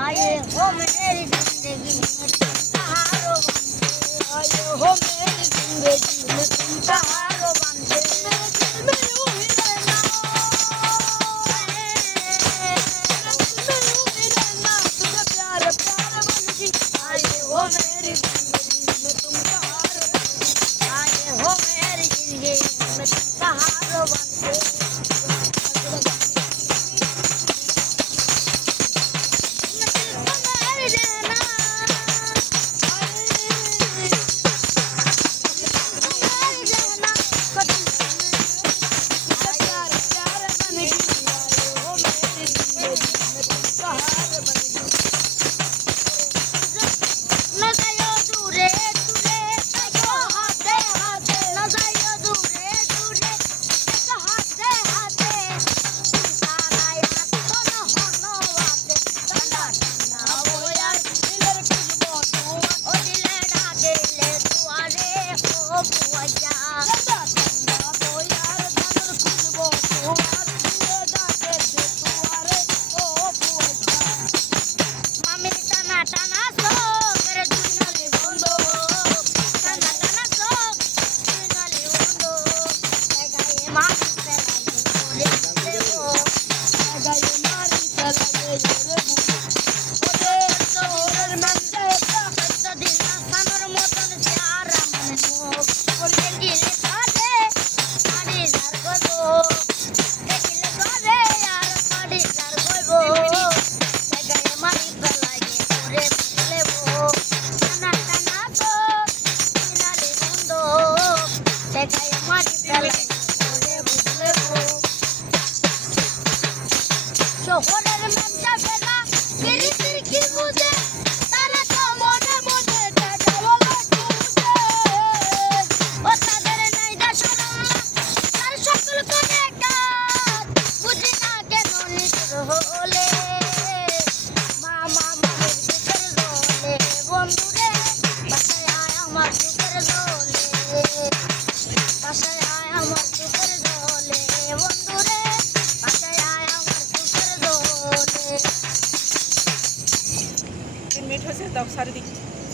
आए हो मेरी ज़िंदगी में तुम सहारो बनते आए हो मेरी ज़िंदगी में तुम सहारो बनते मेरे प्यार प्यार बन के आए। हो मेरी ज़िंदगी में तुम सहारो बनते आए हो मेरी ज़िंदगी में तुम बनते 家。çözeceğiz de sarı değil.